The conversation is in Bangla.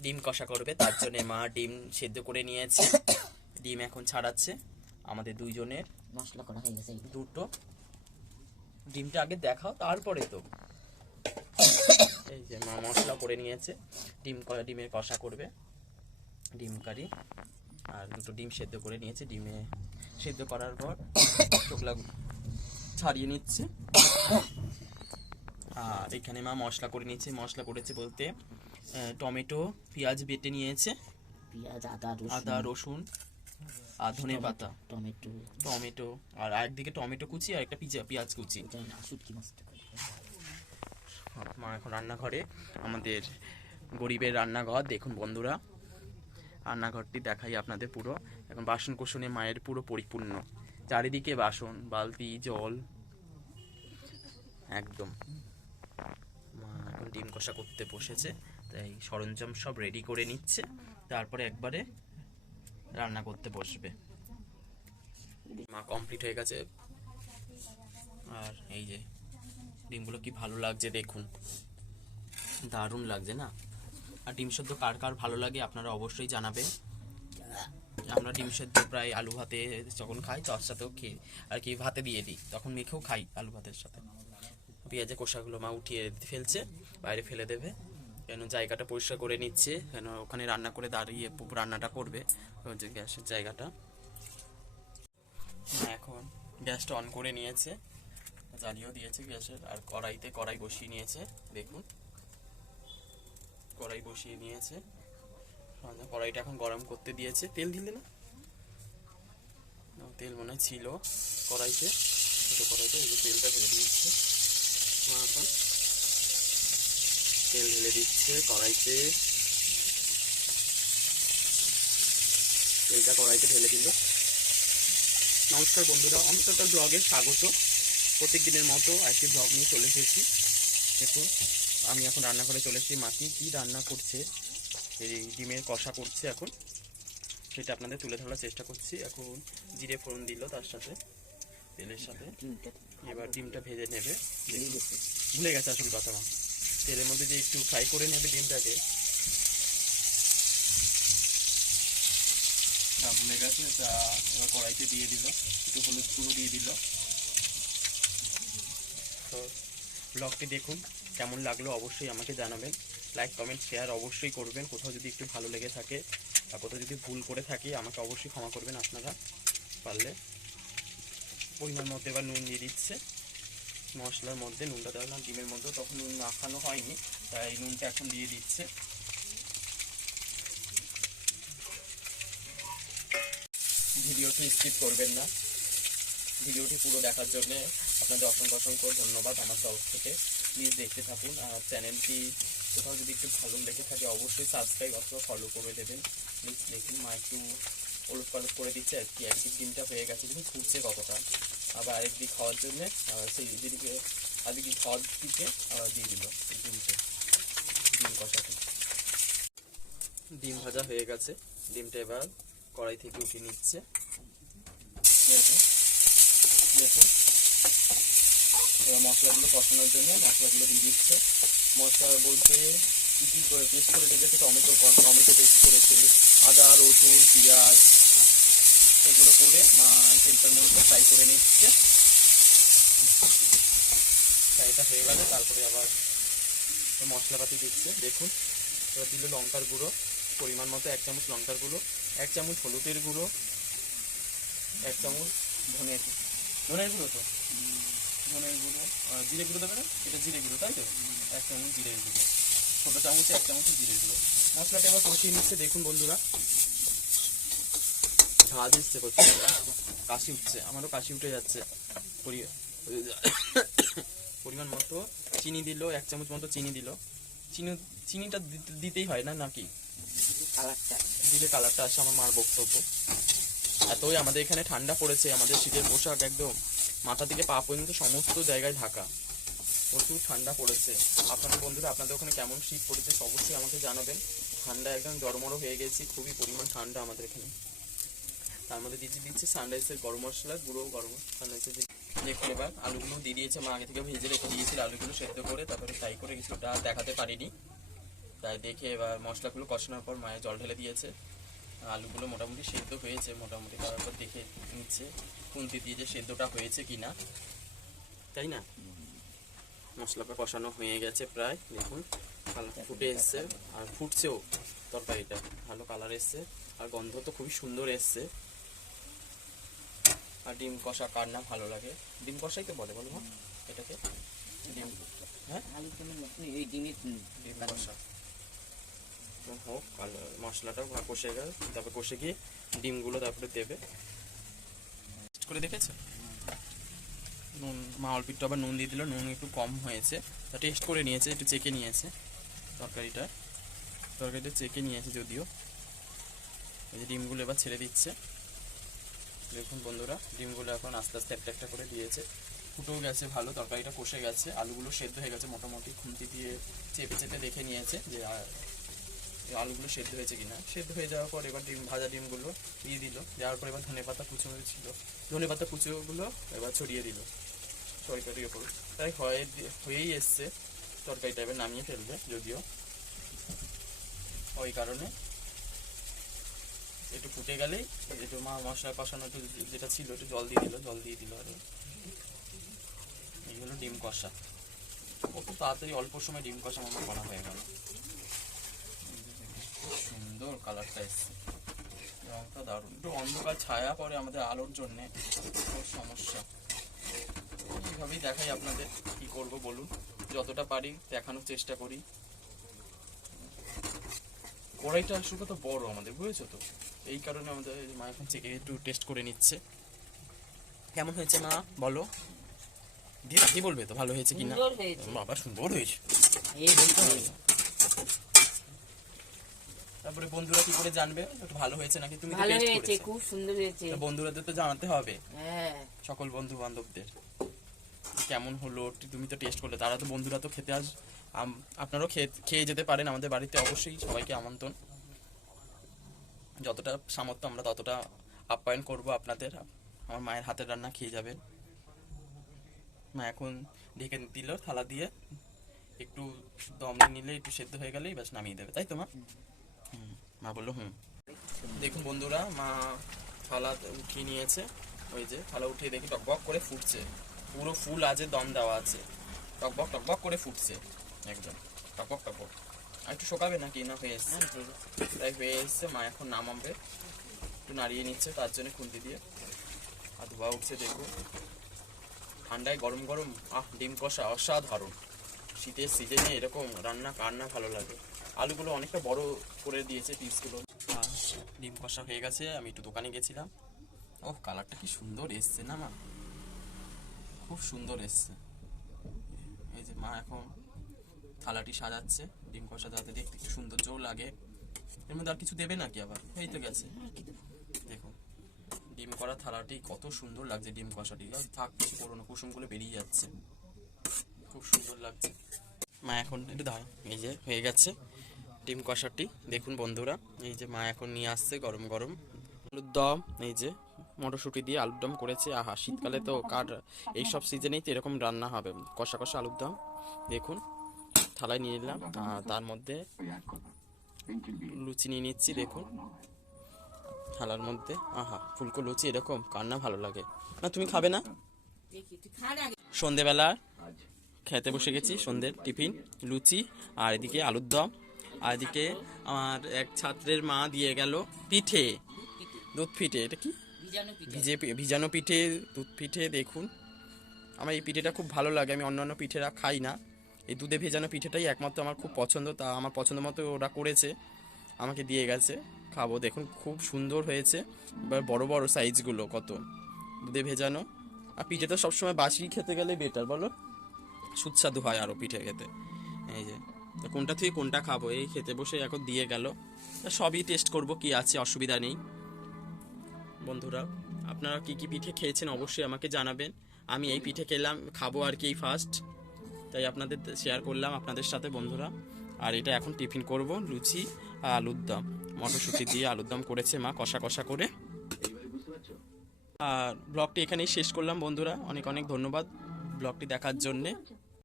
ডিম কষা করবে তার জন্য মা ডিম সেদ্ধ করে নিয়েছে। ডিম এখন ছাড়াচ্ছে আমাদের দুইজনের। মশলা করা হয়ে গেছে। দুটো। ডিমটা আগে দেখাও তারপরে তো। এই যে মা মশলা করে নিয়েছে। ডিম ক- ডিমের কষা করবে। ডিম কারি। আর দুটো ডিম সেদ্ধ করে নিয়েছে। ডিমে সেদ্ধ করার পর চোখলা ছাড়িয়ে নিচ্ছে। আর এখানে মা মশলা করে নিয়েছে। মশলা করেছে বলতে টমেটো পেঁয়াজ বেটে নিয়েছে। পেঁয়াজ আদা রসুন। আদা রসুন আর ধনে পাতা। টমেটো। টমেটো আর একদিকে টমেটো কুচি আর একটা পিজা পেঁয়াজ কুচি। মা এখন রান্নাঘরে আমাদের গরিবের রান্নাঘর দেখুন বন্ধুরা। রান্নাঘরটি দেখাই আপনাদের পুরো। এখন বাসন কোসনে মায়ের পুরো পরিপূর্ণ। চারিদিকে বাসন বালতি জল। একদম। মা এখন ডিম কষা করতে বসেছে। তাই সরঞ্জাম সব রেডি করে নিচ্ছে। তারপরে একবারে রান্না করতে বসবে। মা কমপ্লিট হয়ে গেছে। আর এই যে ডিমগুলো কি ভালো লাগছে দেখুন। দারুণ লাগছে না? আর ডিম সেদ্ধ কার কার ভালো লাগে আপনারা অবশ্যই জানাবেন। আমরা ডিম সেদ্ধ প্রায় আলু ভাতে যখন খাই তার সাথেও খেয়ে আর কি ভাতে দিয়ে দিই। তখন মেখেও খাই আলু ভাতের সাথে। পেঁয়াজের কোষাগুলো মা উঠিয়ে ফেলছে বাইরে ফেলে দেবে। কেন জায়গাটা পরিষ্কার করে নিচ্ছে, কেন ওখানে রান্না করে দাঁড়িয়ে রান্নাটা করবে যে গ্যাসের জায়গাটা। এখন গ্যাসটা অন করে নিয়েছে, জ্বালিয়েও দিয়েছে গ্যাসের, আর কড়াইতে কড়াই বসিয়ে নিয়েছে, দেখুন। কড়াই বসিয়ে নিয়েছে। কড়াইটা এখন গরম করতে দিয়েছে। তেল দিলে না? তেল মনে হয় ছিল কড়াইতে, ছোটো কড়াইতে, এই যে তেলটা ঢেলে দিয়েছে। এখন তেল ঢেলে দিচ্ছে কড়াইতে। তেলটা কড়াইতে ঢেলে দিল। নমস্কার বন্ধুরা অমিত সরকার ব্লগে স্বাগত। প্রত্যেক দিনের মতো আরেকটি ব্লগ নিয়ে চলে এসেছি। দেখুন, আমি এখন রান্না করে চলে এসেছি। মাটি কি রান্না করছে? এই ডিমের কষা করছে এখন। সেটা আপনাদের তুলে ধরার চেষ্টা করছি। এখন জিরে ফোড়ন দিল তার সাথে, তেলের সাথে। এবার ডিমটা ভেজে নেবে। ভুলে গেছে আসল কথা মা তেলের মধ্যে যে একটু ফ্রাই করে নেবে ডিমটাকে। ভুলে গেছে তা এবার কড়াইতে দিয়ে দিল একটু হলুদ গুঁড়ো দিয়ে দিল। তো ব্লগটি দেখুন কেমন লাগল অবশ্যই আমাকে জানাবেন। লাইক কমেন্ট শেয়ার অবশ্যই করবেন। কোথাও যদি একটু ভালো লেগে থাকে বা কোথাও যদি ভুল করে থাকি আমাকে অবশ্যই ক্ষমা করবেন আপনারা। পারলে পরিমাণ মতো এবার নুন দিয়ে দিচ্ছে। মশলার মধ্যে, নুনটা দেওয়া ডিমের মধ্যে তখন নুন মাখানো হয়নি, তাই নুনটা এখন দিয়ে দিচ্ছে। ভিডিওটি স্কিপ করবেন না। ভিডিওটি পুরো দেখার জন্য আপনাদের অসংখ্য অসংখ্য ধন্যবাদ আমার তরফ থেকে। প্লিজ দেখতে থাকুন, আর চ্যানেলটি কোথাও যদি একটু ভালো লেগে থাকে, অবশ্যই সাবস্ক্রাইব অথবা ফলো করে দেবেন। প্লিজ দেখুন, মা একটু ওলট করে দিচ্ছে আর কি একদিক ডিমটা হয়ে গেছে কিন্তু ফুটছে কতটা। আবার আরেক দিক খাওয়ার জন্য সেই দিকে আরেক দিক খাওয়ার দিকে আবার দিয়ে দিল ডিমটা ডিম কষাতে। ডিম ভাজা হয়ে গেছে। ডিমটা এবার কড়াই থেকে উঠিয়ে নিচ্ছে। দেখুন। এবার মশলাগুলো কষানোর জন্য মশলাগুলো দিয়ে দিচ্ছে। মশলা বলতে কী কী করে পেস্ট করে রেখেছে টমেটো কম টমেটো পেস্ট করেছে আদা রসুন পেঁয়াজ এগুলো করে তেলটার মধ্যে ফ্রাই করে নিচ্ছে। ফ্রাইটা হয়ে গেলে তারপরে আবার মশলাপাতি দিচ্ছে। দেখুন, এবার দিল লঙ্কার গুঁড়ো। পরিমাণ মতো এক চামচ লঙ্কার গুঁড়ো, এক চামচ হলুদের গুঁড়ো, এক চামচ ধনের ধনের গুঁড়ো তো? ধনের গুঁড়ো জিরে গুঁড়ো দেবে না এটা জিরে গুঁড়ো, তাই তো? এক চামচ জিরে গুঁড়ো। ছোটো চামচে এক চামচ জিরে গুঁড়ো। মশলাটা এবার কষিয়ে নিচ্ছে, দেখুন বন্ধুরা। ঝাঁজ এসছে করছে কাশি উঠছে আমারও কাশি উঠে যাচ্ছে। পরি- পরিমাণ মতো চিনি দিল এক চামচ মতো চিনি দিল। চিনি চিনিটা দিতে- দিতেই হয় না নাকি? কালারটা দিলে কালারটা আসে আমার মার বক্তব্য। এতই আমাদের এখানে ঠান্ডা পড়েছে আমাদের শীতের পোশাক একদম মাথা থেকে পা পর্যন্ত সমস্ত জায়গায় ঢাকা। প্রচুর ঠান্ডা পড়েছে। আপনাদের বন্ধুরা আপনাদের ওখানে কেমন শীত পড়েছে অবশ্যই আমাকে জানাবেন। ঠান্ডা একদম জড়মড়ো হয়ে গেছি খুবই পরিমাণ ঠান্ডা আমাদের এখানে। তার মধ্যে দিচ্ছি দিচ্ছে সানরাইসের গরম মশলা, গুঁড়ো গরম সানরাইসের দেখুন এবার, আলুগুলো দিয়ে দিয়েছে, মা আগে থেকে ভেজে রেখে দিয়েছিল আলুগুলো সেদ্ধ করে, তারপরে ফ্রাই করে কিছুটা দেখাতে পারিনি। তাই দেখে এবার মশলাগুলো কষানোর পর মায়ের জল ঢেলে দিয়েছে। আলুগুলো মোটামুটি সেদ্ধ হয়েছে, মোটামুটি তারপর দেখে নিচ্ছে, খুন্তি দিয়ে যে সেদ্ধটা হয়েছে কি না তাই না? মশলাটা কষানো হয়ে গেছে প্রায়, দেখুন কালার ফুটে এসছে, আর ফুটছেও তরকারিটা, ভালো কালার এসছে, আর গন্ধ তো খুবই সুন্দর এসছে। আর ডিম কষা কার না ভালো লাগে? ডিম কষাই তো বলে বলো এটাকে। ডিম হ্যাঁ? এই ডিমের ডিম। কষা। তো হোক মশলাটাও কষে গেল। তারপর কষে গিয়ে ডিমগুলো তারপরে দেবে। টেস্ট করে দেখেছ? নুন মা অল্প একটু আবার নুন দিয়ে দিল। নুন একটু কম হয়েছে। তা টেস্ট করে নিয়েছে একটু চেকে নিয়েছে তরকারিটা। তরকারিটা চেকে নিয়েছে যদিও। এই যে ডিমগুলো এবার ছেড়ে দিচ্ছে। দেখুন বন্ধুরা, ডিমগুলো এখন আস্তে আস্তে একটা একটা করে দিয়েছে। ফুটেও গেছে ভালো, তরকারিটা কষে গেছে, আলুগুলো সেদ্ধ হয়ে গেছে, মোটামুটি খুন্তি দিয়ে চেপে চেপে দেখে নিয়েছে যে আলুগুলো সেদ্ধ হয়েছে কিনা। সেদ্ধ হয়ে যাওয়ার পর এবার ডিম, ভাজা ডিমগুলো দিয়ে দিল। দেওয়ার পর এবার ধনে পাতা কুচো ছিল। ধনে পাতা কুচোগুলো এবার ছড়িয়ে দিল। তরকারির ওপর তাই হয়ে হয়েই এসছে। তরকারিটা এবার নামিয়ে ফেলবে, যদিও। ওই কারণে একটু ফুটে গেলেই একটু মা মশলা কষানো একটু যেটা ছিল, একটু জল দিয়ে দিল, জল দিয়ে দিল আর। এই হলো ডিম কষা। কত তাড়াতাড়ি অল্প সময় ডিম কষা আমার করা হয়ে গেল। সুন্দর কালারটা এসছে। রংটা দারুণ। একটু অন্ধকার, ছায়া পড়ে আমাদের আলোর জন্যে। সমস্যা। এইভাবেই দেখাই আপনাদের কি করব বলুন। যতটা পারি দেখানোর চেষ্টা করি। কড়াইটা আসলে তো বড় আমাদের, বুঝেছ তো? এই কারণে আমাদের মা এখন চেকে একটু টেস্ট করে নিচ্ছে। কেমন হয়েছে মা? বলো। দিয়ে কি বলবে তো? ভালো হয়েছে কিনা? বাবা সুন্দর হয়েছে। তারপরে বন্ধুরা কি করে জানবে? একটু ভালো হয়েছে নাকি? তুমি ভালো হয়েছে খুব সুন্দর হয়েছে। বন্ধুরাদের তো জানাতে হবে। হ্যাঁ। সকল বন্ধু বান্ধবদের কেমন হলো? তুমি তো টেস্ট করলে। তারা তো বন্ধুরা তো খেতে আস আপনারাও খেয়ে খেয়ে যেতে পারেন আমাদের বাড়িতে। অবশ্যই সবাইকে আমন্ত্রণ। যতটা সামর্থ্য আমরা ততটা আপ্যায়ন করব আপনাদের। আমার মায়ের হাতের রান্না খেয়ে যাবেন। মা এখন ঢেকে দিল থালা দিয়ে। একটু দম নিলে একটু সেদ্ধ হয়ে গেলেই ব্যাস নামিয়ে দেবে। তাই তো, মা? মা বলল, হুম। দেখুন বন্ধুরা, মা থালা উঠিয়ে নিয়েছে। ওই যে থালা উঠিয়ে দেখি টকবক করে ফুটছে। পুরো ফুল আজে দম দেওয়া আছে। টকবক টকবক করে ফুটছে। একদম। টকবক টকবক একটু শোকাবে নাকি? না হয়ে এসছে তাই হয়ে এসছে মা এখন নামাবে একটু নাড়িয়ে নিচ্ছে, তার জন্য খুন্তি দিয়ে। আর ধোয়া উঠছে, দেখো। ঠান্ডায় গরম গরম, আহ, ডিম কষা অসাধারণ। শীতের সিজনে এরকম রান্না কান্না ভালো লাগে? আলুগুলো অনেকটা বড় করে দিয়েছে পিসগুলো ডিম কষা হয়ে গেছে, আমি একটু দোকানে গেছিলাম। ওহ কালারটা কি সুন্দর এসছে না, মা? খুব সুন্দর এসছে। এই যে মা এখন থালাটি সাজাচ্ছে, ডিম কষা যাতে দেখতে একটু সৌন্দর্যও লাগে। এর মধ্যে আর কিছু দেবে নাকি আবার? এই তো গেছে? দেখুন, ডিম করা থালাটি কত সুন্দর লাগছে ডিম কষাটি। থাক, কিছু কুসুমগুলো বেরিয়ে যাচ্ছে। খুব সুন্দর লাগছে। মা এখন একটু দাঁড়া এই যে হয়ে গেছে ডিম কষাটি। দেখুন বন্ধুরা, এই যে মা এখন নিয়ে আসছে গরম গরম। আলুর দম, এই যে মটরশুঁটি দিয়ে আলুর দম করেছে। আহা, শীতকালে তো কার এই সব সিজনেই তো এরকম রান্না হবে। কষা কষা আলুর দম। দেখুন থালায় নিয়ে নিলাম। তার মধ্যে লুচি নিয়ে নিচ্ছি, দেখুন। থালার মধ্যে, আহা, ফুলকো লুচি এরকম, কার না ভালো লাগে। না, তুমি খাবে না। সন্ধেবেলা খেতে বসে গেছি, সন্ধ্যের টিফিন, লুচি, আর এদিকে আলুর দম, আর এদিকে আমার এক ছাত্রের মা দিয়ে গেল পিঠে, দুধ পিঠে, এটা কি? ভিজে ভিজানো পিঠে, দুধ পিঠে, দেখুন। আমার এই পিঠেটা খুব ভালো লাগে, আমি অন্যান্য পিঠেরা খাই না। এই দুধে ভেজানো পিঠেটাই একমাত্র আমার খুব পছন্দ, তা আমার পছন্দ মতো ওরা করেছে, আমাকে দিয়ে গেছে, খাব। দেখুন, খুব সুন্দর হয়েছে। এবার বড় বড় সাইজগুলো কত? দুধে ভেজানো। আর পিঠে তো সবসময় বাসি খেতে গেলে বেটার বলো? সুস্বাদু হয় আরও পিঠে খেতে। এই যে কোনটা থেকে কোনটা খাব? এই খেতে বসে এখন দিয়ে গেল। সবই টেস্ট করব, কি আছে, অসুবিধা নেই। বন্ধুরা, আপনারা কি কি পিঠে খেয়েছেন অবশ্যই আমাকে জানাবেন। আমি এই পিঠে খেলাম, খাব আর কি ফার্স্ট তাই আপনাদের শেয়ার করলাম আপনাদের সাথে, বন্ধুরা। আর এটা এখন টিফিন করব, লুচি আর আলুর দম। মটরশুঁটি দিয়ে আলুর দম করেছে মা, কষা কষা করে। আর ব্লগটি এখানেই শেষ করলাম, বন্ধুরা। অনেক অনেক ধন্যবাদ ব্লগটি দেখার জন্যে।